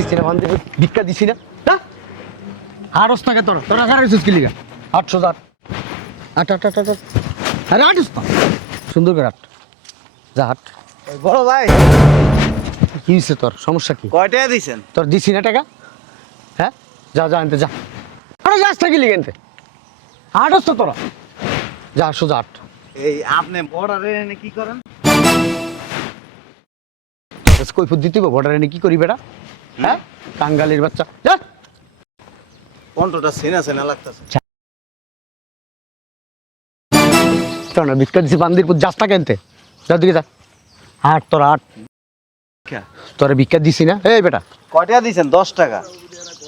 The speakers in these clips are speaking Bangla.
দিছি না বান্ধব, ভিক্ষা দিছি না। হারস না কে তোর তোরা হারাইছিস কি লিগা? 800 হাজার আট আট আট আট আট। আরে আটিস না, সুন্দর করে আট। যা হাট। বড় ভাই কি হয়েছে তোর, সমস্যা কি? কয় টাকা দিছেন? তোর দিছি না টাকা? হ্যাঁ, যা যা আনতে যা। আরে যাস থাকি লিগে আনতে, হাটস তো তোরা। যা সোজা আট। এই আপনি বর্ডারে এনে কি করেন? কৈফত দিতে বর্ডারে নিয়ে কি করি বেটা? হ্যাঁ, কাঙ্গালির বাচ্চা, যা। কণ্ঠটা সেনা সেনা লাগতেছে। তোর না ভিক্ষা দিছি বান্দিরপুর, যাস টাকা আনতে। যা দিকে যা, হাট তোর হাট। তোর ভিক্ষা দিছি না এই বেটা? কয় টাকা দিছেন? 10 টাকা।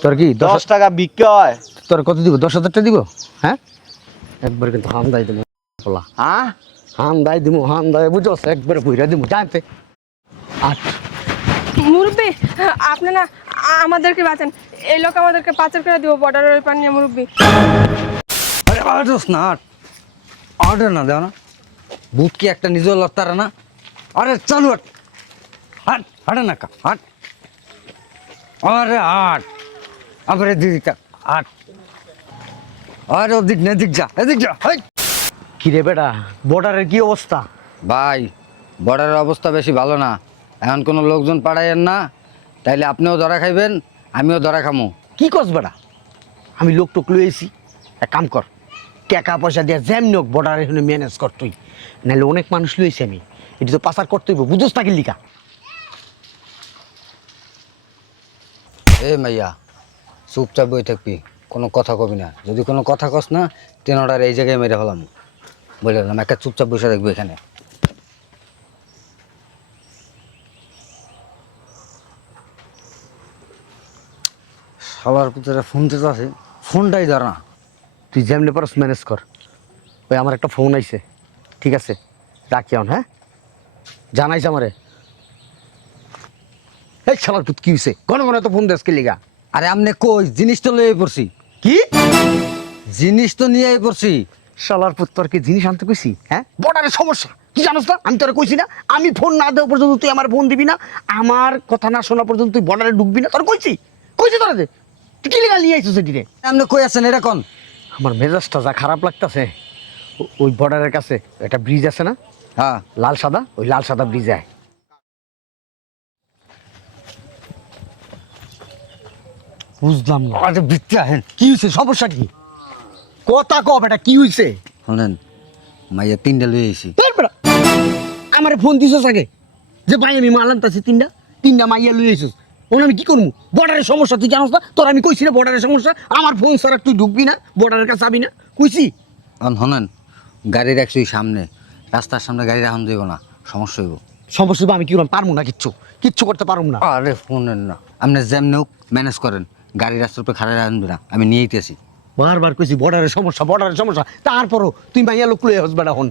তোর কি 10 টাকা ভিক্ষা হয়? তোর কত দিব? 10,000 টাকা দিব? হ্যাঁ, একবার কিন্তু হাম দাই দিব বলা। হ্যাঁ, হাম দাই দিব, হাম দাই বুঝছ, একবারে ভুইরা দিব জানতে। আট। মুরব্বি, আপনি না আমাদেরকে বাঁচান, এই লোক আমাদেরকে পাচার করে দিব বর্ডারের ওই পার নিয়ে মুরব্বি। আরে আটস না, আট অর্ডার না দেও না, বুট কি একটা নিজের লড়তারা না? আরে চালু হাট হাট হাটে না কা হাট। আরে আট আরে দিদিকা আট। আরে ওদিক না, এদিক যা, এদিক যা। হাই কি রে বেটা, বর্ডারের কি অবস্থা? ভাই, বর্ডারের অবস্থা বেশি ভালো না। এখন কোনো লোকজন পাঠাইয়েন না, তাইলে আপনিও ধরা খাইবেন, আমিও ধরা খামো। কি কস বেটা? আমি লোক টোক লইছি, এক কাম কর, টাকা পয়সা দিয়ে যেমনি হোক বর্ডার এখানে ম্যানেজ কর তুই, নাহলে অনেক মানুষ লইছি আমি, এটি তো পাচার করতেইব, বুঝোস না কি লিখা? এ মাইয়া, চুপচাপ বই থাকবি, কোনো কথা কবি না। যদি কোনো কথা কস না, 3 অর্ডার এই জায়গায় মেরে ফেলাম। বলে দিলাম, একটা চুপচাপ বসে থাকবি এখানে। শালার পুত্রে ফোন দিতে আছে, ফোনটাই ধর না। তুই যেমনি পারস ম্যানেজ কর। ওই আমার একটা ফোন আইছে, ঠিক আছে রাখি এখন, হ্যাঁ জানাইছে আমারে। এই শালার পুত কি হইছে, ঘন ঘন তো ফোন দেস কি লিগা? আরে আমনে কই, জিনিস তো লয়ে পড়ছি। কি জিনিস তো নিয়ে পড়ছি। শালার পুত, তোর কি জিনিস আনতে কইছি? হ্যাঁ, বর্ডারের সমস্যা কি জানোস না? আমি তোরা কইছি না, আমি ফোন না দেওয়া পর্যন্ত তুই আমার ফোন দিবি না, আমার কথা না শোনা পর্যন্ত তুই বর্ডারে ঢুকবি না। তোর কইছি কইছি তোরা যে তুই কি লিগা নিয়ে আইছিস এটি রে? আমনে কই আছেন এটা কোন? আমার মেজাজটা যা খারাপ লাগতাছে, ওই বর্ডারের কাছে একটা ব্রিজ আছে না, হ্যাঁ, লাল সাদা, ওই লাল সাদা ব্রিজে আয়। বুঝলাম না। আরে ভিতরে আহেন। কি হয়েছে, সমস্যা কি? কথা কব, এটা কি হয়েছে? শুনেন, মাইয়া 3টা লয়ে আইছি। আমার ফোন দিছস আগে যে ভাই আমি মাল আনতাছি, তিনটা মাইয়া লই আইছস, ওখানে আমি কি করবো? বর্ডারের সমস্যা তুই জানোস না? তোর আমি কইছি না বর্ডারের সমস্যা, আমার ফোন ছাড়া তুই ঢুকবি না, বর্ডারের কাছে যাবি না, কইছি। শুনেন, গাড়ি রাখছি সামনে, রাস্তার সামনে গাড়ি রাখুন যাইব না, সমস্যা হইব। সমস্যা আমি কি করলাম? পারবো না, কিচ্ছু করতে পারবো না। আরে শুনেন না, আপনি যেমনি হোক ম্যানেজ করেন, গাড়ি রাস্তার উপরে খাড়া রাখবে না, আমি নিয়ে আইতেছি। বারবার কইছি বর্ডারের সমস্যা, বর্ডারের সমস্যা, তারপরও তুই মাইয়া লোক লই আসবে না হন।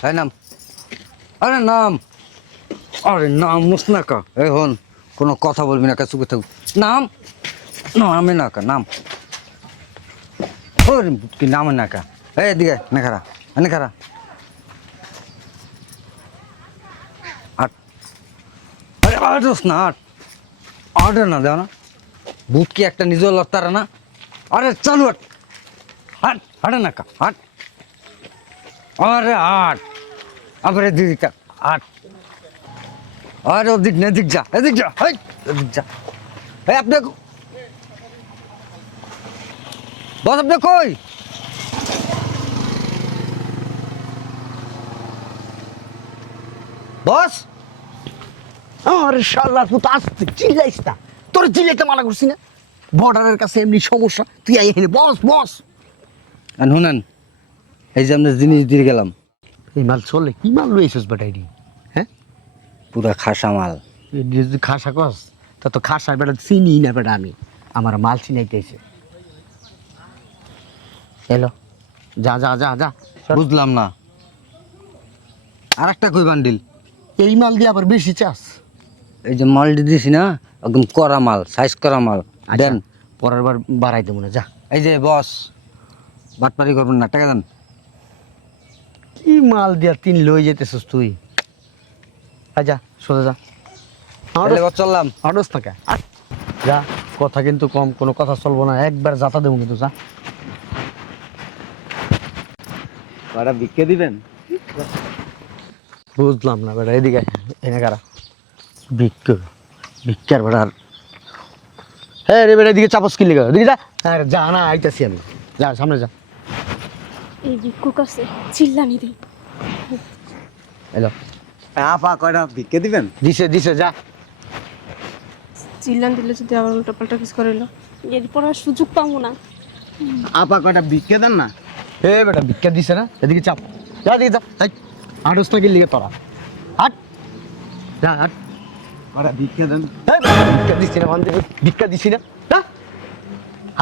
তাই নাম, আরে নাম, আরে নাম মুসনা কা। এই হন, কোনো কথা বলবি না, চুপে থাক। নাম নামে না কা, নাম ওর কি নামে না কা। এই এদিকে না খারা, এনে খারা। আট, আরে আটস না, আট অর্ডার না দেও না, বুট কি একটা নিজের লড়তারা না? আরে চালু হাট হাট হাটে না কা হাট। আরে আট আরে দিদিকা আট। আরে ওদিক না, এদিক যা, এদিক যা, হাই এদিক যা। এই আপনি বস, আপনি কই? বস, আরে শালার পুত, আসতে চিল্লাইস না, তোর চিল্লাইতে মানা করছি না? বর্ডারের কাছে এমনি সমস্যা, তুই আই এখানে বস বস। আর শুনেন, এই যে আমরা জিনিস দিয়ে গেলাম, এই মাল চলে, কি মাল লইছিস বেটা এটি? হ্যাঁ, পুরা খাসা মাল। যদি খাসা কস, তা তো খাসা বেটা চিনি না বেটা আমি, আমার মাল চিনাইতেছে। এলো, যা যা যা যা। বুঝলাম না, আর একটা কই বান্ডিল? এই মাল দিয়ে আবার বেশি চাস? এই যে মাল দিয়েছি না, একদম করা মাল, সাইজ করা মাল। দেন, পরের বার বাড়াই দেবো না, যা। এই যে বস, বাটপারি করবেন না, টাকা দেন। কি মাল দিয়া তিন লই যেতেছিস তুই? যা সোজা যা। তাহলে এবার চললাম। আড়স না কে? যা, কথা কিন্তু কম, কোনো কথা চলবো না, একবার যাতা দেবো কিন্তু। যা, কয়টা ভিক্ষে দিবেন? বুঝলাম না বেটা, এদিকে এনে কারা ভিক্ষার বেটা। হ্যাঁ রে বেটা, এদিকে চাপস কি লিখা? এদিকে যা। হ্যাঁ যা না, আইতাছি আমি। যা সামনে যা। এই ভিক্ষুক আছে, চিল্লানি দিই। এলো আপা কয়টা ভিক্ষে দিবেন? দিছে দিছে, যা। চিল্লান দিলে যদি আবার উল্টা পাল্টা কিছু করে এলো, এরপর আর সুযোগ পাবো না। আপা কয়টা ভিক্ষে দেন না? এ বেটা ভিক্ষা দিছে না, এদিকে চাপ। যা এদিকে যা। আড়স না কি লিখে তোরা? হাট যা, হাট। কয়টা ভিক্ষে দেন? এই বেটা, ভিক্ষা দিছি না বান্ধব, ভিক্ষা দিছি না।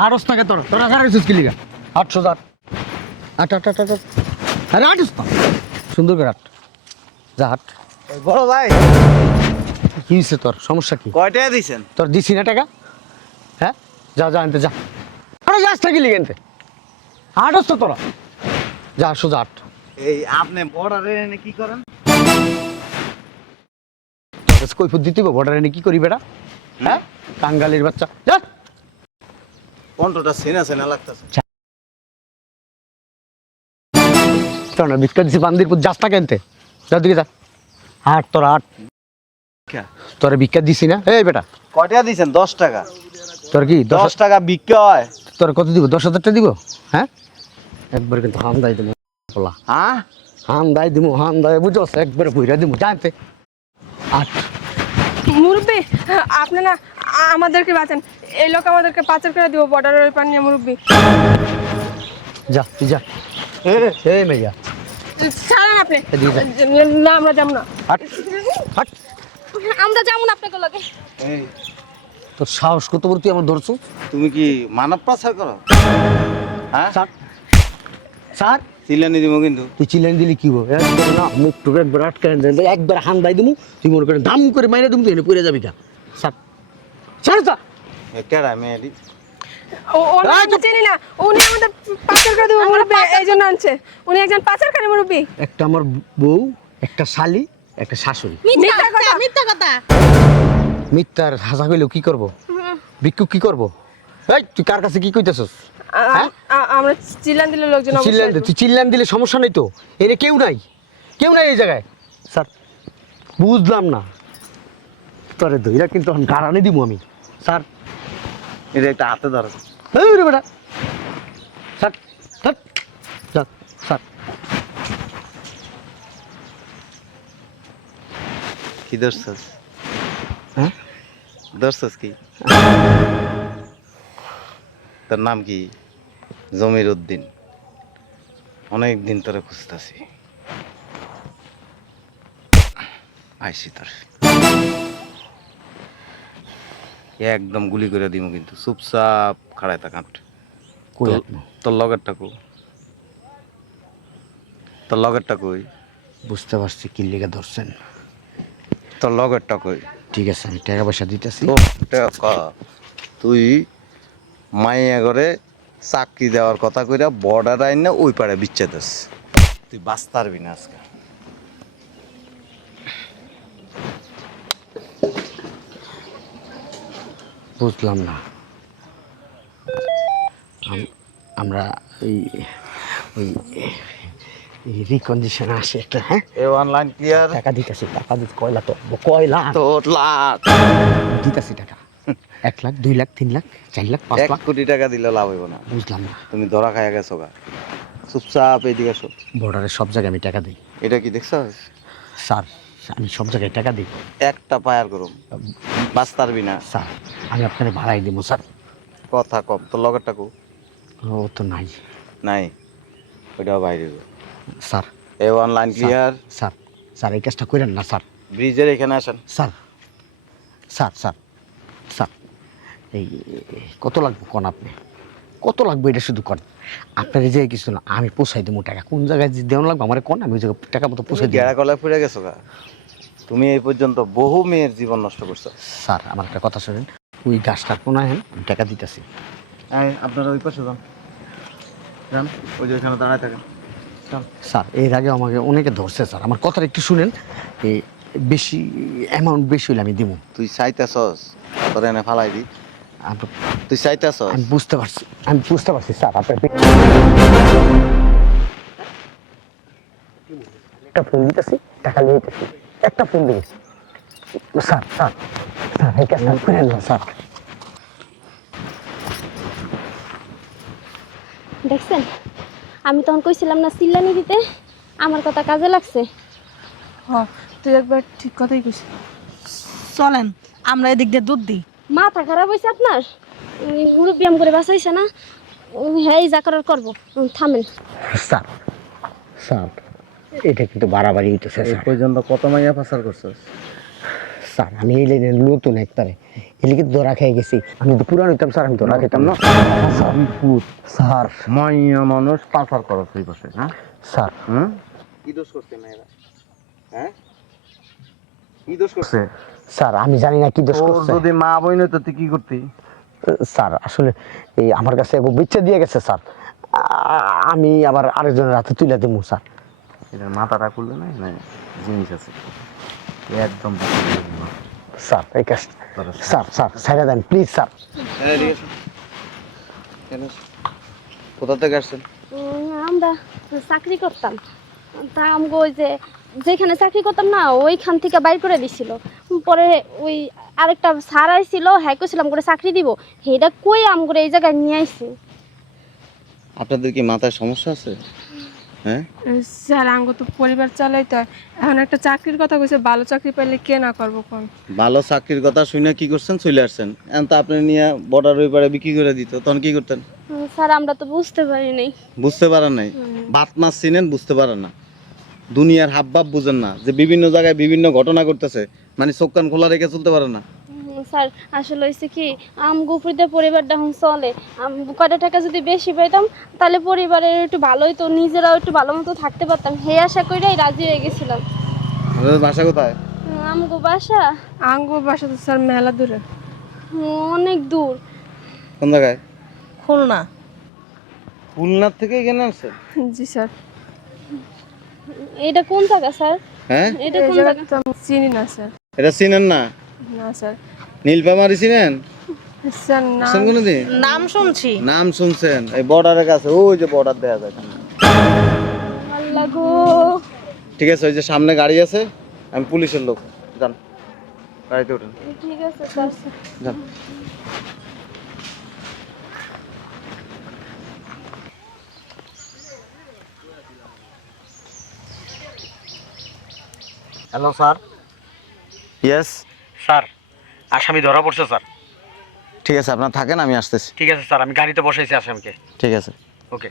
আড়স না কে তোরা? তোরা আড়স কি লিখা? হাট সোজা, আট আট আট আট আট। আরে আড়স না, সুন্দর করে হাট। যা হাট। বড় ভাই কি হয়েছে তোর? সমস্যা কি? কয়টা দিছেন? তোর দিছি না টাকা? হ্যাঁ যা যা আনতে যা। আরে যাস থাকি লিখে আনতে। আটস তো তোরা, যা সোজা আট। এই আপনি বর্ডারে এনে কি করেন? কৈফত দিতে বর্ডারে নিয়ে কি করি বেটা? হ্যাঁ কাঙ্গালির বাচ্চা, যা। কণ্ঠটা সেনা সেনা লাগতেছে। তোর না ভিক্ষা দিছি বান্দিরপুর, যাস টাকা আনতে। যা দিকে যা। আট তোরা আট। তোরা ভিক্ষা দিছি না? এই বেটা কয়টা দিছেন? 10 টাকা। তোর কি 10 টাকা ভিক্ষা হয়? তোর কত দিব? 10,000 টাকা দিব? হ্যাঁ একবার কিন্তু হাম দাই দিব। বলা হ্যাঁ হাম দাই দিব, হাম দাই বুঝছ, একবারে ভুইরা দিব। জানতে আট। মুরব্বী, আপনি না আমাদেরকে বাঁচান, এই লোক আমাদেরকে পাচার করে দিব বর্ডারের ওই পার নিয়ে। মুরব্বী যা তুই যা। এই মেয়া ছাড়েন আপনি। এদিকে না আমরা যাবো না। হাট হাট। আমরা যাবো না আপনাকে লগে। এই তোর সাহস কত বড়, তুই আমার ধরছো? তুমি কি মানব পাচার করো? হ্যাঁ স্যার স্যার, চিল্লানি দিব কিন্তু। তুই চিলেন দিলি কি হবে? একবার না মুখ টুক একবার আটকায় দেন, একবার হান দাই দিমু, তুই মনে করে দাম করে মাইরা দিমু, তুই এনে পড়ে যাবি গা। Sir sir sir. কেডা মেয়েদি? ওনার আমরা চিনি না, উনি আমাদের পাচার করে দিব মুরব্বী, এই জন্য আনছে। উনি একজন পাচারকারী মুরব্বী। একটা আমার বউ, একটা শালি, একটা শাশুড়ি। মিথ্যা কথা, মিথ্যা কথা। মিথ্যার হাসা কইলেও কি করবো? ভিক্ষুক কি করবো? এই তুই কার কাছে কি কইতেছস? আমরা চিল্লান দিলে লোকজন অবশ্যই চিল্লান, আসবে। তুই চিল্লান দিলে সমস্যা নেই তো, এনে কেউ নাই, কেউ নাই এই জায়গায়। স্যার বুঝলাম না, তোরে ধইরা কিন্তু এখন গাড়ানি দিব আমি। স্যার এটা একটা হাতে ধরো। এই রে বেটা, স্যার স্যার যা, স্যার কি ধরছস? হ্যাঁ ধরছস কি? তোর নাম কি? জমির উদ্দিন। অনেক দিন তোরে খুঁজতেছি, আইসি তোর। একদম গুলি করে দিব কিন্তু, চুপচাপ খাড়ায় থাকান। কই আপনি? তোর লগেরটা কই? তোর লগেরটা কই? বুঝতে পারছি কি লেগে ধরছেন। তোর লগেরটা কই? ঠিক আছে আমি টাকা পয়সা দিতেছি। ও টাকা, তুই মাইয়া করে চাকরি দেওয়ার কথা কইরা বর্ডার আইন না ওই পারে বিচ্ছেদাস, তুই বাঁচতে পারবি না আজকে। বুঝলাম না, আমরা ওই ওই রিকন্ডিশনে আসে একটা। হ্যাঁ এ অনলাইন ক্লিয়ার। টাকা দিতেছি, টাকা দিতে কয়লা তো কয়লা তোর লাখ দিতেছি টাকা। 1 লাখ 2 লাখ 3 লাখ 4 লাখ 5 1 লাখ। কোটি টাকা দিলে লাভ হইব না। বুঝলাম না, তুমি ধরা খাইয়া গেছো গা, চুপচাপ এইদিকে আসো। বর্ডারের সব জায়গায় আমি টাকা দিই। এটা কি দেখছস? স্যার আমি সব জায়গায় টাকা দিই। একটা পায়ার করুম, বাঁচতে পারবি না। স্যার আমি আপনাকে ভাড়াই দিব স্যার। কথা কম, তোর লগেরটা কো? ও তো নাই নাই, ওইটাও বাইরে। স্যার। এ অনলাইন ক্লিয়ার। স্যার স্যার এই কাজটা করেন না স্যার। ব্রিজের এখানে আসেন। স্যার স্যার স্যার স্যার এই কত লাগবে কোন? আপনি কত লাগবে এটা শুধু কোন। আপনার এই যে কিছু না, আমি পোষাই দেবো টাকা। কোন জায়গায় যে দেওয়া লাগবে আমার কোন, আমি ওই জায়গায় টাকা মতো পোষাই দেবো। গেড়া কলায় ফুরে গেছো গা। তুমি এই পর্যন্ত বহু মেয়ের জীবন নষ্ট করছো। স্যার আমার একটা কথা শুনেন, ওই গাছটা কোন হেন আমি টাকা দিতেছি। আপনারা ওই পাশে যান, যান, ওই যে ওইখানে দাঁড়ায় থাকেন। চল। স্যার এর আগে আমাকে অনেকে ধরছে স্যার, আমার কথাটা একটু শুনেন। এই বেশি অ্যামাউন্ট বেশি হলে আমি দেবো। তুই চাইতেছস তোর এনে ফালাই দি, আমি- তুই চাইতেছস? আমি বুঝতে পারছি স্যার। আপনার একটা ফোন দিতেছি, টাকা নিয়ে যেতেছি, একটা ফোন দিয়েছি। স্যার স্যার স্যার এই কাজটা করেন না স্যার। দেখছেন, আমি তখন কইছিলাম না চিল্লানি দিতে, আমার কথা কাজে লাগছে। হ্যাঁ, তুই একবার ঠিক কথাই কইছিস। চলেন আমরা এদিক দিয়ে দুধ দিই। মাথা খারাপ হয়েছে আপনার? মুরব্বী ব্যায়াম করে বাঁচাইছে না, হ্যাঁ যা করার করবো। থামেন। স্যার স্যার এটা কিন্তু বাড়াবাড়ি হইতেছে এই স্যার। পর্যন্ত কত মাইয়া পাচার করছস? স্যার আমি এই লাইনের নতুন একটারে, এলিকে ধরা খেয়ে গেছি। আমি তো পুরান হইতাম স্যার, আমি ধরা খেতাম না স্যার। মাইয়া মানুষ পাচার করছ এই পাশে, হ্যাঁ? স্যার হুম? কি দোষ করছে মেয়েরা? হ্যাঁ? কি দোষ করছে? স্যার আমি জানি না কি দোষ তোর করছে। যদি মা বই নতো তুই কি করতি? স্যার আসলে এই আমার কাছে এক বিচ্ছা দিয়ে গেছে স্যার, আমি আবার আরেকজনের হাতে তুলে দেবো স্যার। এটা মাথাটা খুললে না, না জিনিস আছে একদম। স্যার এই কাজ স্যার স্যার ছেড়ে দেন প্লিজ স্যার। হ্যাঁ ঠিক আছে। কেন? কোথা থেকে আসছেন? আমরা চাকরি করতাম, তা আমগো ওই যে যেখানে চাকরি করতাম না ওইখান থেকে বাইর করে দিছিল। পরে ওই আরেকটা স্যার আইছিল, হ্যাঁ কইছিলাম করে চাকরি দিব, সেইটা কই আমগরে এই জায়গায় নিয়ে আইছে। আপনাদের কি মাথায় সমস্যা আছে? হ্যাঁ, স্যার আঙ্গ তো পরিবার চালাইতে হয়, এখন একটা চাকরির কথা কইছে, ভালো চাকরি পাইলে কে না করবো কোন? ভালো চাকরির কথা শুনে কি করছেন? চলে আসছেন। এখন তো আপনি নিয়ে বর্ডার ওই পারে বিক্রি করে দিত, তখন কি করতেন? স্যার আমরা তো বুঝতে পারি নাই। বুঝতে পারেন নাই? বাত মাছ চিনেন, বুঝতে পারেন না। দুনিয়ার হাবভাব বুঝেন না, যে বিভিন্ন জায়গায় বিভিন্ন ঘটনা ঘটতেছে, মানে চোখ কান খোলা রেখে চলতে পারেন না। স্যার আসলে হয়েছে কি, আমগো উপরে পরিবারটা এখন চলে, কয়টা টাকা যদি বেশি পাইতাম তাহলে পরিবারের একটু ভালোই তো, নিজেরাও একটু ভালো মতো থাকতে পারতাম, হে আশা করেই রাজি হয়ে গেছিলাম। আপনাদের বাসা কোথায়? আমগো বাসা আঙ্গো বাসা তো স্যার মেলা দূরে। অনেক দূর। কোন জায়গায়? খুলনা। খুলনার থেকে এখানে আসছেন? জি স্যার। এটা কোন জায়গা স্যার? হ্যাঁ, এটা এই কোন জায়গা জায়গা? তো আমি চিনি না স্যার। এটা চিনেন না? না স্যার। নীলফামারী চিনেন? স্যার না। আসছেন কোনোদিন? নাম শুনছি। নাম শুনছেন? এই বর্ডারের কাছে, ওই যে বর্ডার দেখা যায়। আল্লাহ গো। ঠিক আছে, ওই যে সামনে গাড়ি আছে, আমি পুলিশের লোক। যান, গাড়িতে উঠেন, ঠিক আছে স্যার। যান। Hello sir. ইয়েস স্যার আসামি ধরা পড়ছে স্যার। ঠিক আছে, আপনার থাকেন, আমি আসতেছি। ঠিক আছে স্যার, আমি গাড়িতে বসাইছি আসামিকে। ঠিক আছে। ওকে।